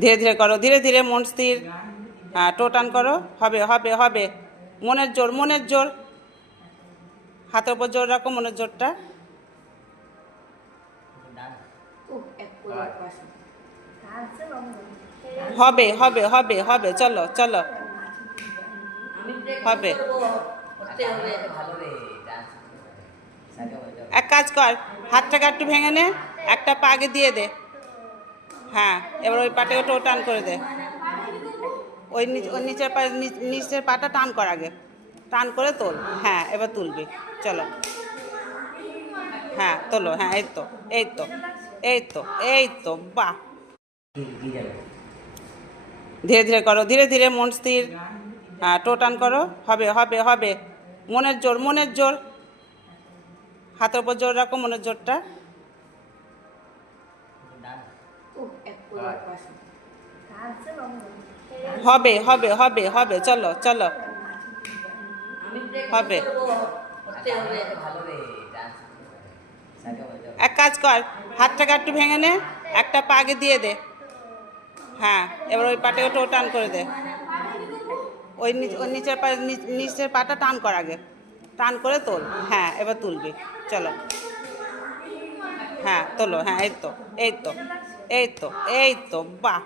ধীরে ধীরে করো, ধীরে ধীরে, মন স্থির। হ্যাঁ, টো টান করো। হবে হবে হবে, মনের জোর, মনের জোর। হাতের উপর জোর রাখো, মনের জোরটা। হবে হবে হবে হবে, চলো চলো, হবে। এক কাজ কর, হাতটাকে একটু ভেঙে নে, একটা পা আগে দিয়ে দে। হ্যাঁ, এবার ওই পাটাকে টো টান করে দে। ওই নিচের পা, নিচের পাটা টান কর আগে, টান করে তোল। হ্যাঁ, এবার তুলবি, চলো। হ্যাঁ, তোলো। হ্যাঁ, এই তো, এই তো, এই তো, এই তো, বাহ। ধীরে ধীরে করো, ধীরে ধীরে, মন স্থির। হ্যাঁ, টো টান করো। হবে হবে হবে, মনের জোর, মনের জোর। হাতের উপর জোর রাখো, মনের জোরটা। হবে হবে হবে হবে, চলো চলো, হবে। এক কাজ কর, হাতটাকে একটু ভেঙে নে, একটা পা আগে দিয়ে দে। হ্যাঁ, এবার ওই পাটাকে টো টান করে দে। ওই নিচের পা, নিচের পাটা টান কর আগে, টান করে তোল। হ্যাঁ, এবার তুলবি, চলো। হ্যাঁ, তোলো। হ্যাঁ, এই তো, এই তো, এই তো, এই তো, বাহ।